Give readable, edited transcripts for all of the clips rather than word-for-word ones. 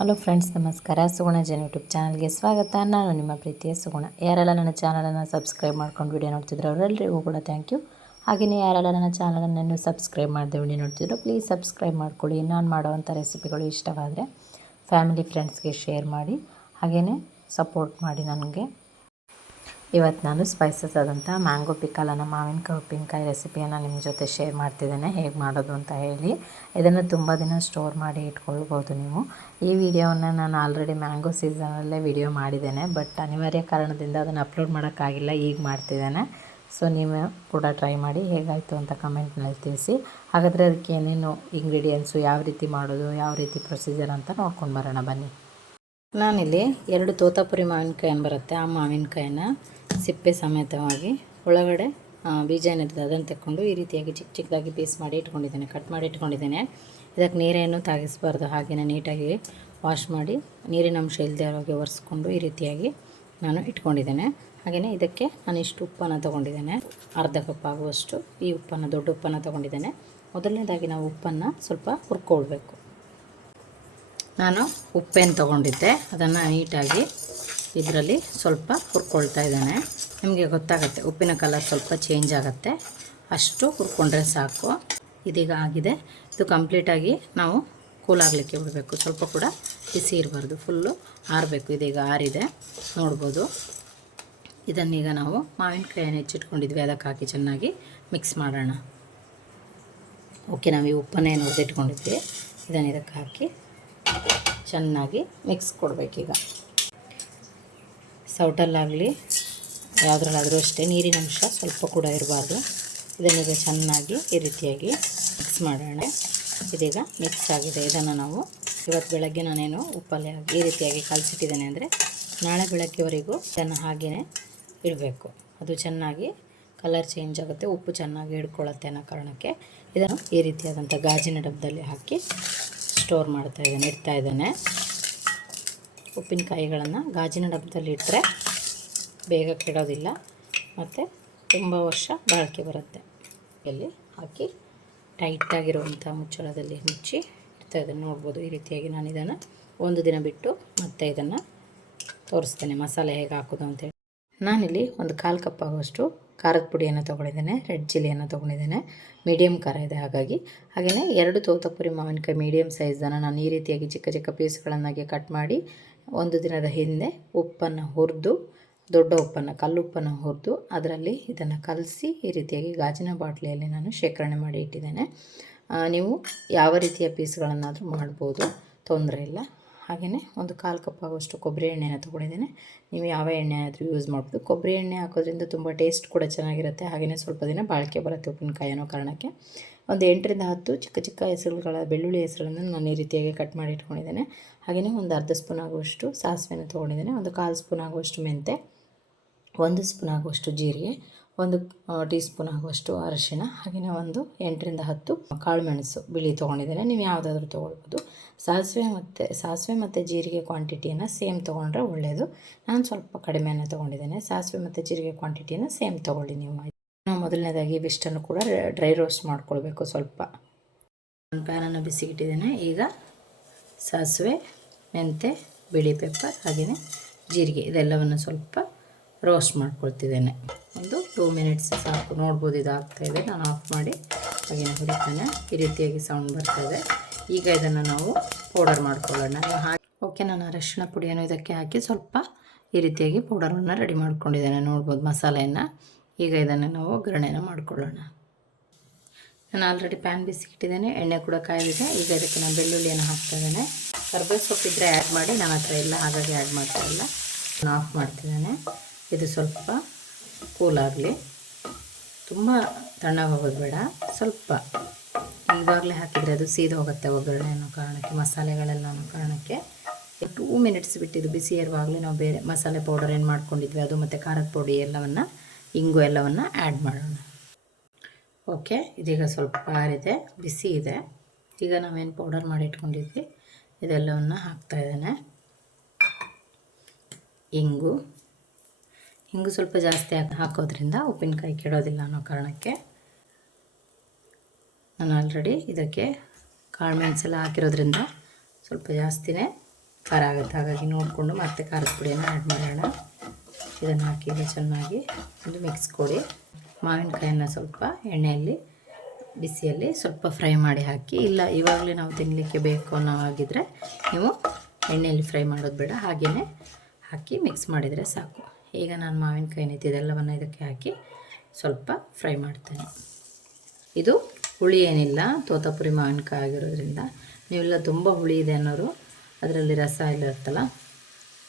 Hello friends, ನಮಸ್ಕಾರ. ಸುಗುಣ ಜನ YouTube ಚಾನಲ್ಗೆ ಸ್ವಾಗತ. ನಾನು ನಿಮ್ಮ ಪ್ರೀತಿಯ ಸುಗುಣ. ಯಾರೆಲ್ಲ ನನ್ನ ಚಾನಲನ್ನು ಸಬ್ಸ್ಕ್ರೈಬ್ ಮಾಡ್ಕೊಂಡು ವಿಡಿಯೋ ನೋಡ್ತಿದ್ರು ಅವರೆಲ್ಲರಿಗೂ ಕೂಡ ಥ್ಯಾಂಕ್ ಯು. ಹಾಗೆಯೇ ಯಾರೆಲ್ಲ ನನ್ನ ಚಾನಲನ್ನು ಇನ್ನೂ ಸಬ್ಸ್ಕ್ರೈಬ್ ಮಾಡದೆ ವಿಡಿಯೋ ನೋಡ್ತಿದ್ರು ಪ್ಲೀಸ್ ಸಬ್ಸ್ಕ್ರೈಬ್ ಮಾಡ್ಕೊಳ್ಳಿ. ನಾನು ಮಾಡುವಂಥ ರೆಸಿಪಿಗಳು ಇಷ್ಟವಾದರೆ ಫ್ಯಾಮಿಲಿ ಫ್ರೆಂಡ್ಸ್ಗೆ ಶೇರ್ ಮಾಡಿ, ಹಾಗೆಯೇ ಸಪೋರ್ಟ್ ಮಾಡಿ ನನಗೆ. ಇವತ್ತು ನಾನು ಸ್ಪೈಸಸ್ ಆದಂಥ ಮ್ಯಾಂಗೋ ಪಿಕಲನ್ನು, ಮಾವಿನಕಾಯಿ ಉಪ್ಪಿನಕಾಯಿ ರೆಸಿಪಿಯನ್ನು ನಿಮ್ಮ ಜೊತೆ ಶೇರ್ ಮಾಡ್ತಿದ್ದೇನೆ. ಹೇಗೆ ಮಾಡೋದು ಅಂತ ಹೇಳಿ. ಇದನ್ನು ತುಂಬ ದಿನ ಸ್ಟೋರ್ ಮಾಡಿ ಇಟ್ಕೊಳ್ಬೋದು ನೀವು. ಈ ವಿಡಿಯೋವನ್ನು ನಾನು ಆಲ್ರೆಡಿ ಮ್ಯಾಂಗೋ ಸೀಸನಲ್ಲೇ ವಿಡಿಯೋ ಮಾಡಿದ್ದೇನೆ, ಬಟ್ ಅನಿವಾರ್ಯ ಕಾರಣದಿಂದ ಅದನ್ನು ಅಪ್ಲೋಡ್ ಮಾಡೋಕ್ಕಾಗಿಲ್ಲ. ಈಗ ಮಾಡ್ತಿದ್ದೇನೆ. ಸೊ ನೀವು ಕೂಡ ಟ್ರೈ ಮಾಡಿ, ಹೇಗಾಯಿತು ಅಂತ ಕಮೆಂಟ್ನಲ್ಲಿ ತಿಳಿಸಿ. ಹಾಗಾದರೆ ಅದಕ್ಕೆ ಏನೇನು ಇಂಗ್ರೀಡಿಯೆಂಟ್ಸು, ಯಾವ ರೀತಿ ಮಾಡೋದು, ಯಾವ ರೀತಿ ಪ್ರೊಸೀಜರ್ ಅಂತ ನೋಡ್ಕೊಂಡು ಬರೋಣ ಬನ್ನಿ. ನಾನಿಲ್ಲಿ 2 ತೋತಾಪುರಿ ಮಾವಿನಕಾಯನ್ನು ಬರುತ್ತೆ, ಆ ಮಾವಿನಕಾಯನ್ನು ಸಿಪ್ಪೆ ಸಮೇತವಾಗಿ ಒಳಗಡೆ ಬೀಜ ಏನಿರ್ತದೆ ಅದನ್ನು ತಗೊಂಡು ಈ ರೀತಿಯಾಗಿ ಚಿಕ್ಕ ಚಿಕ್ಕದಾಗಿ ಪೀಸ್ ಮಾಡಿ ಇಟ್ಕೊಂಡಿದ್ದೇನೆ, ಕಟ್ ಮಾಡಿ ಇಟ್ಕೊಂಡಿದ್ದೇನೆ. ಇದಕ್ಕೆ ನೀರೇನು ತಾಗಿಸಬಾರ್ದು, ಹಾಗೆಯೇ ನೀಟಾಗಿ ವಾಶ್ ಮಾಡಿ ನೀರಿನ ಅಂಶ ಇಲ್ಲದೆ ಹಾಗೆ ಒರೆಸ್ಕೊಂಡು ಈ ರೀತಿಯಾಗಿ ನಾನು ಇಟ್ಕೊಂಡಿದ್ದೇನೆ. ಹಾಗೆಯೇ ಇದಕ್ಕೆ ನಾನು ಇಷ್ಟು ಉಪ್ಪನ್ನು ತೊಗೊಂಡಿದ್ದೇನೆ, ಅರ್ಧ ಕಪ್ ಆಗುವಷ್ಟು ಈ ಉಪ್ಪನ್ನು, ದೊಡ್ಡ ಉಪ್ಪನ್ನು ತೊಗೊಂಡಿದ್ದೇನೆ. ಮೊದಲನೇದಾಗಿ ನಾವು ಉಪ್ಪನ್ನು ಸ್ವಲ್ಪ ಹುರ್ಕೊಳ್ಬೇಕು. ನಾನು ಉಪ್ಪೇನು ತೊಗೊಂಡಿದ್ದೆ ಅದನ್ನು ನೀಟಾಗಿ ಇದರಲ್ಲಿ ಸ್ವಲ್ಪ ಹುರ್ಕೊಳ್ತಾ ಇದ್ದೇನೆ. ನಿಮಗೆ ಗೊತ್ತಾಗುತ್ತೆ ಉಪ್ಪಿನ ಕಲರ್ ಸ್ವಲ್ಪ ಚೇಂಜ್ ಆಗುತ್ತೆ, ಅಷ್ಟು ಹುರ್ಕೊಂಡ್ರೆ ಸಾಕು. ಇದೀಗ ಆಗಿದೆ. ಇದು ಕಂಪ್ಲೀಟಾಗಿ ನಾವು ಕೂಲ್ ಆಗಲಿಕ್ಕೆ ಬಿಡಬೇಕು, ಸ್ವಲ್ಪ ಕೂಡ ಬಿಸಿ ಇರಬಾರ್ದು, ಫುಲ್ಲು ಆರಬೇಕು. ಇದೀಗ ಆರಿದೆ ನೋಡ್ಬೋದು. ಇದನ್ನೀಗ ನಾವು ಮಾವಿನಕಾಯನ್ನು ಹೆಚ್ಚಿಟ್ಕೊಂಡಿದ್ವಿ ಅದಕ್ಕೆ ಹಾಕಿ ಚೆನ್ನಾಗಿ ಮಿಕ್ಸ್ ಮಾಡೋಣ. ಓಕೆ, ನಾವು ಈ ಉಪ್ಪನ್ನೇನು ಹುರಿದಿಟ್ಕೊಂಡಿದ್ವಿ ಇದನ್ನು ಇದಕ್ಕೆ ಹಾಕಿ ಚೆನ್ನಾಗಿ ಮಿಕ್ಸ್ ಕೊಡಬೇಕೀಗ. ಸೌಟಲ್ಲಾಗಲಿ ಯಾವುದ್ರಲ್ಲಾದರೂ ಅಷ್ಟೇ ನೀರಿನ ಅಂಶ ಸ್ವಲ್ಪ ಕೂಡ ಇರಬಾರ್ದು. ಇದನ್ನೀಗ ಚೆನ್ನಾಗಿ ಈ ರೀತಿಯಾಗಿ ಮಿಕ್ಸ್ ಮಾಡೋಣ. ಇದೀಗ ಮಿಕ್ಸ್ ಆಗಿದೆ. ಇದನ್ನು ನಾವು ಇವತ್ತು ಬೆಳಗ್ಗೆ ನಾನೇನು ಉಪ್ಪಲ್ಲಿ ಈ ರೀತಿಯಾಗಿ ಕಲಸಿಟ್ಟಿದ್ದೇನೆ ಅಂದರೆ ನಾಳೆ ಬೆಳಗ್ಗೆವರೆಗೂ ಇದನ್ನು ಹಾಗೆಯೇ ಇಡಬೇಕು. ಅದು ಚೆನ್ನಾಗಿ ಕಲರ್ ಚೇಂಜ್ ಆಗುತ್ತೆ, ಉಪ್ಪು ಚೆನ್ನಾಗಿ ಹಿಡ್ಕೊಳ್ಳುತ್ತೆ ಅನ್ನೋ ಕಾರಣಕ್ಕೆ ಇದನ್ನು ಈ ರೀತಿಯಾದಂಥ ಗಾಜಿನ ಡಬ್ಬದಲ್ಲಿ ಹಾಕಿ ಸ್ಟೋರ್ ಇಡ್ತಾ ಇದ್ದೇನೆ. ಉಪ್ಪಿನಕಾಯಿಗಳನ್ನು ಗಾಜಿನ ಡಬ್ಬದಲ್ಲಿ ಇಟ್ಟರೆ ಬೇಗ ಕೆಡೋದಿಲ್ಲ ಮತ್ತು ತುಂಬ ವರ್ಷ ಬಾಳಿಕೆ ಬರುತ್ತೆ. ಇಲ್ಲಿ ಹಾಕಿ ಟೈಟಾಗಿರುವಂಥ ಮುಚ್ಚಳದಲ್ಲಿ ಮುಚ್ಚಿ ಇಡ್ತಾ ಇದ್ದೇನೆ. ನೋಡ್ಬೋದು ಈ ರೀತಿಯಾಗಿ ನಾನು ಇದನ್ನು ಒಂದು ದಿನ ಬಿಟ್ಟು ಮತ್ತೆ ಇದನ್ನು ತೋರಿಸ್ತೇನೆ ಮಸಾಲೆ ಹೇಗೆ ಹಾಕೋದು ಅಂತೇಳಿ. ನಾನಿಲ್ಲಿ ಒಂದು 1/4 ಕಪ್ ಆಗುವಷ್ಟು ಖಾರದ ಪುಡಿಯನ್ನು ತೊಗೊಂಡಿದ್ದೇನೆ, ರೆಡ್ ಚಿಲ್ಲಿಯನ್ನು ತೊಗೊಂಡಿದ್ದೇನೆ. ಮೀಡಿಯಮ್ ಖಾರ ಇದೆ ಹಾಗಾಗಿ. ಹಾಗೆಯೇ 2 ತೋತಾಪುರಿ ಮಾವಿನಕಾಯಿ ಮೀಡಿಯಮ್ ಸೈಜನ್ನು ನಾನು ಈ ರೀತಿಯಾಗಿ ಚಿಕ್ಕ ಚಿಕ್ಕ ಪೀಸ್ಗಳನ್ನಾಗಿ ಕಟ್ ಮಾಡಿ ಒಂದು ದಿನದ ಹಿಂದೆ ಉಪ್ಪನ್ನು ಹುರಿದು, ದೊಡ್ಡ ಉಪ್ಪನ್ನು, ಕಲ್ಲುಪ್ಪನ್ನು ಹುರಿದು ಅದರಲ್ಲಿ ಇದನ್ನು ಕಲಸಿ ಈ ರೀತಿಯಾಗಿ ಗಾಜಿನ ಬಾಟಲಿಯಲ್ಲಿ ನಾನು ಶೇಖರಣೆ ಮಾಡಿ ಇಟ್ಟಿದ್ದೇನೆ. ನೀವು ಯಾವ ರೀತಿಯ ಪೀಸ್ಗಳನ್ನಾದರೂ ಮಾಡ್ಬೋದು, ತೊಂದರೆ ಇಲ್ಲ. ಹಾಗೆಯೇ ಒಂದು 1/4 ಕಪ್ ಆಗುವಷ್ಟು ಕೊಬ್ಬರಿ ಎಣ್ಣೆಯನ್ನು ತೊಗೊಂಡಿದ್ದೇನೆ. ನೀವು ಯಾವ ಎಣ್ಣೆ ಆದರೂ ಯೂಸ್ ಮಾಡ್ಬೋದು. ಕೊಬ್ಬರಿ ಎಣ್ಣೆ ಹಾಕೋದ್ರಿಂದ ತುಂಬ ಟೇಸ್ಟ್ ಕೂಡ ಚೆನ್ನಾಗಿರುತ್ತೆ, ಹಾಗೆಯೇ ಸ್ವಲ್ಪ ದಿನ ಬಾಳಿಕೆ ಬರುತ್ತೆ ಉಪ್ಪಿನಕಾಯಿ ಅನ್ನೋ ಕಾರಣಕ್ಕೆ. ಒಂದು 8ರಿಂದ 10 ಚಿಕ್ಕ ಚಿಕ್ಕ ಹೆಸರುಗಳ ಬೆಳ್ಳುಳ್ಳಿ ಹೆಸರನ್ನು ನಾನು ಈ ರೀತಿಯಾಗಿ ಕಟ್ ಮಾಡಿ ಇಟ್ಕೊಂಡಿದ್ದೇನೆ. ಹಾಗೆಯೇ ಒಂದು ಅರ್ಧ ಸ್ಪೂನ್ ಆಗುವಷ್ಟು ಸಾಸಿವೆಯನ್ನು ತೊಗೊಂಡಿದ್ದೇನೆ, ಒಂದು 1/4 ಸ್ಪೂನ್ ಆಗುವಷ್ಟು ಮೆಂತೆ, 1 ಸ್ಪೂನ್ ಆಗುವಷ್ಟು ಜೀರಿಗೆ, 1 ಟೀ ಸ್ಪೂನ್ ಆಗುವಷ್ಟು ಅರಿಶಿಣ, ಹಾಗೆಯೇ ಒಂದು 8ರಿಂದ 10 ಕಾಳು ಮೆಣಸು ಬಿಳಿ ತೊಗೊಂಡಿದ್ದೇನೆ. ನೀವು ಯಾವುದಾದ್ರೂ ತೊಗೊಳ್ಬೋದು. ಸಾಸಿವೆ ಮತ್ತು ಜೀರಿಗೆ ಕ್ವಾಂಟಿಟಿಯನ್ನು ಸೇಮ್ ತೊಗೊಂಡ್ರೆ ಒಳ್ಳೆಯದು. ನಾನು ಸ್ವಲ್ಪ ಕಡಿಮೆಯನ್ನು ತೊಗೊಂಡಿದ್ದೇನೆ. ಸಾಸಿವೆ ಮತ್ತು ಜೀರಿಗೆ ಕ್ವಾಂಟಿಟಿಯನ್ನು ಸೇಮ್ ತೊಗೊಳ್ಳಿ ನೀವು. ನಾವು ಮೊದಲನೇದಾಗಿ ಇವಿಷ್ಟನ್ನು ಕೂಡ ಡ್ರೈ ರೋಸ್ಟ್ ಮಾಡ್ಕೊಳ್ಬೇಕು. ಸ್ವಲ್ಪ ಒಂದು ಪ್ಯಾನನ್ನು ಬಿಸಿಗಿಟ್ಟಿದ್ದೇನೆ. ಈಗ ಸಾಸಿವೆ, ಮೆಂತೆ, ಬಿಳಿ ಪೆಪ್ಪರ್ ಹಾಗೆಯೇ ಜೀರಿಗೆ ಇದೆಲ್ಲವನ್ನು ಸ್ವಲ್ಪ ರೋಸ್ಟ್ ಮಾಡ್ಕೊಳ್ತಿದ್ದೇನೆ. ಒಂದು 2 ಮಿನಿಟ್ಸ್ ಸಾಕು. ನೋಡ್ಬೋದು ಇದಾಗ್ತಾಯಿದೆ. ನಾನು ಆಫ್ ಮಾಡಿ ಹಾಗೆಯೇ ಹುರಿತಾನೆ. ಈ ರೀತಿಯಾಗಿ ಸೌಂಡ್ ಬರ್ತಾಯಿದೆ. ಈಗ ಇದನ್ನು ನಾವು ಪೌಡರ್ ಮಾಡ್ಕೊಳ್ಳೋಣ. ಓಕೆ, ನಾನು ಅರಿಶಿಣ ಪುಡಿಯನ್ನು ಇದಕ್ಕೆ ಹಾಕಿ ಸ್ವಲ್ಪ ಈ ರೀತಿಯಾಗಿ ಪೌಡರನ್ನು ರೆಡಿ ಮಾಡ್ಕೊಂಡಿದ್ದೇನೆ. ನೋಡ್ಬೋದು ಮಸಾಲೆಯನ್ನು. ಈಗ ಇದನ್ನು ನಾವು ಒಗ್ಗರಣೆನ ಮಾಡ್ಕೊಳ್ಳೋಣ. ನಾನು ಆಲ್ರೆಡಿ ಪ್ಯಾನ್ ಬಿಸಿಗಿಟ್ಟಿದ್ದೇನೆ, ಎಣ್ಣೆ ಕೂಡ ಕಾಯ್ದಿದೆ. ಈಗ ಇದಕ್ಕೆ ನಾನು ಬೆಳ್ಳುಳ್ಳಿಯನ್ನು ಹಾಕ್ತಾಯಿದ್ದೇನೆ. ಕರ್ಬೇವು ಸೊಪ್ಪಿದ್ರೆ ಆ್ಯಡ್ ಮಾಡಿ, ನನ್ನ ಹತ್ರ ಇಲ್ಲ ಹಾಗಾಗಿ ಆ್ಯಡ್ ಮಾಡ್ತಾಯಿಲ್ಲ. ನಾನು ಆಫ್ ಮಾಡ್ತಿದ್ದೇನೆ. ಇದು ಸ್ವಲ್ಪ ಕೂಲ್ ಆಗಲಿ, ತುಂಬ ತಣ್ಣಗೆ ಹೋಗೋದು ಬೇಡ. ಸ್ವಲ್ಪ ಇವಾಗಲೇ ಹಾಕಿದರೆ ಅದು ಸೀದು ಹೋಗುತ್ತೆ ಒಗ್ಗರಣೆ ಅನ್ನೋ ಕಾರಣಕ್ಕೆ, ಮಸಾಲೆಗಳೆಲ್ಲ ಅನ್ನೋ ಕಾರಣಕ್ಕೆ 2 ಮಿನಿಟ್ಸ್ ಬಿಟ್ಟಿದ್ದು ಬಿಸಿ ಇರುವಾಗಲೇ ನಾವು ಬೇರೆ ಮಸಾಲೆ ಪೌಡರ್ ಏನು ಮಾಡ್ಕೊಂಡಿದ್ವಿ ಅದು ಮತ್ತು ಖಾರದ ಪುಡಿ ಎಲ್ಲವನ್ನು, ಇಂಗು ಎಲ್ಲವನ್ನು ಆ್ಯಡ್ ಮಾಡೋಣ. ಓಕೆ, ಇದೀಗ ಸ್ವಲ್ಪ ಆರಿದೆ, ಬಿಸಿ ಇದೆ. ಈಗ ನಾವೇನು ಪೌಡರ್ ಮಾಡಿ ಇಟ್ಕೊಂಡಿದ್ವಿ ಇದೆಲ್ಲವನ್ನು ಹಾಕ್ತಾಯಿದ್ದೇನೆ. ಇಂಗು ಸ್ವಲ್ಪ ಜಾಸ್ತಿ ಹಾಕೋದ್ರಿಂದ ಉಪ್ಪಿನಕಾಯಿ ಕೆಡೋದಿಲ್ಲ ಅನ್ನೋ ಕಾರಣಕ್ಕೆ. ನಾನು ಆಲ್ರೆಡಿ ಇದಕ್ಕೆ ಕಾಳು ಮೆಣಸೆಲ್ಲ ಹಾಕಿರೋದ್ರಿಂದ ಸ್ವಲ್ಪ ಜಾಸ್ತಿನೇ ಖಾರ ಆಗುತ್ತೆ. ಹಾಗಾಗಿ ನೋಡಿಕೊಂಡು ಮತ್ತೆ ಖಾರದ ಪುಡಿಯನ್ನು ಆ್ಯಡ್ ಮಾಡೋಣ. ಇದನ್ನು ಹಾಕಿ ಈಗ ಚೆನ್ನಾಗಿ ಒಂದು ಮಿಕ್ಸ್ ಕೊಡಿ. ಮಾವಿನಕಾಯನ್ನು ಸ್ವಲ್ಪ ಎಣ್ಣೆಯಲ್ಲಿ ಬಿಸಿಯಲ್ಲಿ ಸ್ವಲ್ಪ ಫ್ರೈ ಮಾಡಿ ಹಾಕಿ, ಇಲ್ಲ ಇವಾಗಲೇ ನಾವು ತಿನ್ನಲಿಕ್ಕೆ ಬೇಕು ಅನ್ನೋ ಹಾಗಿದ್ರೆ ನೀವು ಎಣ್ಣೆಯಲ್ಲಿ ಫ್ರೈ ಮಾಡೋದು ಬೇಡ, ಹಾಗೆಯೇ ಹಾಕಿ ಮಿಕ್ಸ್ ಮಾಡಿದರೆ ಸಾಕು. ಈಗ ನಾನು ಮಾವಿನಕಾಯಿ ಇದೆಲ್ಲವನ್ನು ಇದಕ್ಕೆ ಹಾಕಿ ಸ್ವಲ್ಪ ಫ್ರೈ ಮಾಡ್ತೇನೆ. ಇದು ಹುಳಿ ಏನಿಲ್ಲ, ತೋತಾಪುರಿ ಮಾವಿನಕಾಯಿ ಆಗಿರೋದ್ರಿಂದ. ನೀವೆಲ್ಲ ತುಂಬ ಹುಳಿ ಇದೆ ಅನ್ನೋರು ಅದರಲ್ಲಿ ರಸ ಎಲ್ಲ ಇರುತ್ತಲ್ಲ,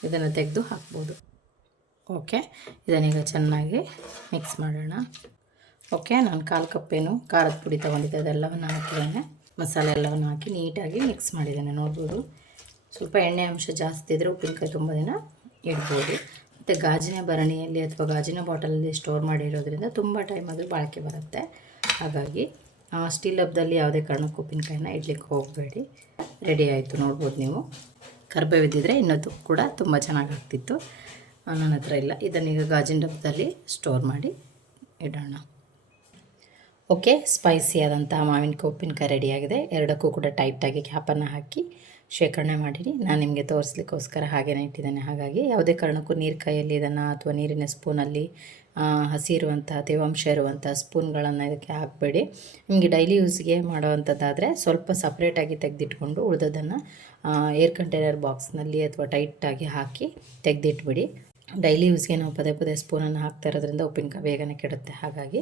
ಇದನ್ನು ತೆಗೆದು ಹಾಕ್ಬೋದು. ಓಕೆ, ಇದನ್ನೀಗ ಚೆನ್ನಾಗಿ ಮಿಕ್ಸ್ ಮಾಡೋಣ. ಓಕೆ, ನಾನು 1/4 ಕಪ್ಪೇನು ಖಾರದ ಪುಡಿ ತೊಗೊಂಡಿದ್ದೆ, ಅದೆಲ್ಲವನ್ನು ಹಾಕಿದ್ದೇನೆ. ಮಸಾಲೆ ಎಲ್ಲವನ್ನು ಹಾಕಿ ನೀಟಾಗಿ ಮಿಕ್ಸ್ ಮಾಡಿದ್ದೇನೆ. ನೋಡ್ಬೋದು, ಸ್ವಲ್ಪ ಎಣ್ಣೆ ಅಂಶ ಜಾಸ್ತಿ ಇದ್ದರೆ ಉಪ್ಪಿನಕಾಯಿ ತುಂಬ ದಿನ ಇಡ್ಬೋದು. ಮತ್ತು ಗಾಜಿನ ಭರಣಿಯಲ್ಲಿ ಅಥವಾ ಗಾಜಿನ ಬಾಟಲಲ್ಲಿ ಸ್ಟೋರ್ ಮಾಡಿರೋದ್ರಿಂದ ತುಂಬ ಟೈಮ್ ಅದು ಬಾಳಿಕೆ ಬರುತ್ತೆ. ಹಾಗಾಗಿ ಸ್ಟೀಲ್ ಡಬ್ಬದಲ್ಲಿ ಯಾವುದೇ ಕಾರಣಕ್ಕೂ ಉಪ್ಪಿನಕಾಯಿನ ಇಡ್ಲಿಕ್ಕೆ ಹೋಗಬೇಡಿ. ರೆಡಿ ಆಯಿತು, ನೋಡ್ಬೋದು ನೀವು. ಕರಿಬೇವಿದ್ದಿದ್ರೆ ಇನ್ನೊಂದು ಕೂಡ ತುಂಬ ಚೆನ್ನಾಗಿ ಆಗ್ತಿತ್ತು. ನನ್ನ ಹತ್ರ ಇಲ್ಲ. ಇದನ್ನೀಗ ಗಾಜಿನ ಡಬ್ಬದಲ್ಲಿ ಸ್ಟೋರ್ ಮಾಡಿ ಇಡೋಣ. ಓಕೆ, ಸ್ಪೈಸಿಯಾದಂತಹ ಮಾವಿನಕಾಯಿ ಉಪ್ಪಿನಕಾಯಿ ರೆಡಿಯಾಗಿದೆ. ಎರಡಕ್ಕೂ ಕೂಡ ಟೈಟಾಗಿ ಕ್ಯಾಪನ್ನು ಹಾಕಿ ಶೇಖರಣೆ ಮಾಡಿರಿ. ನಾನು ನಿಮಗೆ ತೋರಿಸ್ಲಿಕ್ಕೋಸ್ಕರ ಹಾಗೇ ಇಟ್ಟಿದ್ದೇನೆ. ಹಾಗಾಗಿ ಯಾವುದೇ ಕಾರಣಕ್ಕೂ ನೀರು ಕೈಯಲ್ಲಿ ಇದನ್ನು ಅಥವಾ ನೀರಿನ ಸ್ಪೂನಲ್ಲಿ ಹಸಿ ಇರುವಂಥ ತೇವಾಂಶ ಇರುವಂಥ ಸ್ಪೂನ್ಗಳನ್ನು ಇದಕ್ಕೆ ಹಾಕಬೇಡಿ. ನಿಮಗೆ ಡೈಲಿ ಯೂಸ್ಗೆ ಮಾಡೋವಂಥದ್ದಾದರೆ ಸ್ವಲ್ಪ ಸಪ್ರೇಟಾಗಿ ತೆಗೆದಿಟ್ಕೊಂಡು ಉಳಿದದನ್ನು ಏರ್ ಕಂಟೈನರ್ ಬಾಕ್ಸ್ನಲ್ಲಿ ಅಥವಾ ಟೈಟಾಗಿ ಹಾಕಿ ತೆಗೆದಿಟ್ಬಿಡಿ. ಡೈಲಿ ಯೂಸ್ಗೆ ನಾವು ಪದೇ ಪದೇ ಸ್ಪೂನನ್ನು ಹಾಕ್ತಾ ಇರೋದ್ರಿಂದ ಉಪ್ಪಿನಕಾಯಿ ಬೇಗನೆ ಕೆಡುತ್ತೆ. ಹಾಗಾಗಿ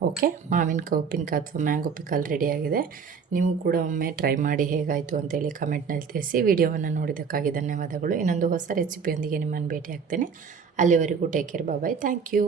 ಓಕೆ, ಮಾವಿನಕಾಯಿ ಉಪ್ಪಿನಕಾಯಿ ಅಥವಾ ಮ್ಯಾಂಗೋ ಪಿಕಲ್ ರೆಡಿಯಾಗಿದೆ. ನೀವು ಕೂಡ ಒಮ್ಮೆ ಟ್ರೈ ಮಾಡಿ ಹೇಗಾಯಿತು ಅಂತೇಳಿ ಕಮೆಂಟ್ನಲ್ಲಿ ತಿಳಿಸಿ. ವಿಡಿಯೋವನ್ನು ನೋಡಿದ್ದಕ್ಕಾಗಿ ಧನ್ಯವಾದಗಳು. ಇನ್ನೊಂದು ಹೊಸ ರೆಸಿಪಿಯೊಂದಿಗೆ ನಿಮ್ಮನ್ನು ಭೇಟಿ ಆಗ್ತೇನೆ. ಅಲ್ಲಿವರೆಗೂ take care, bye, thank you.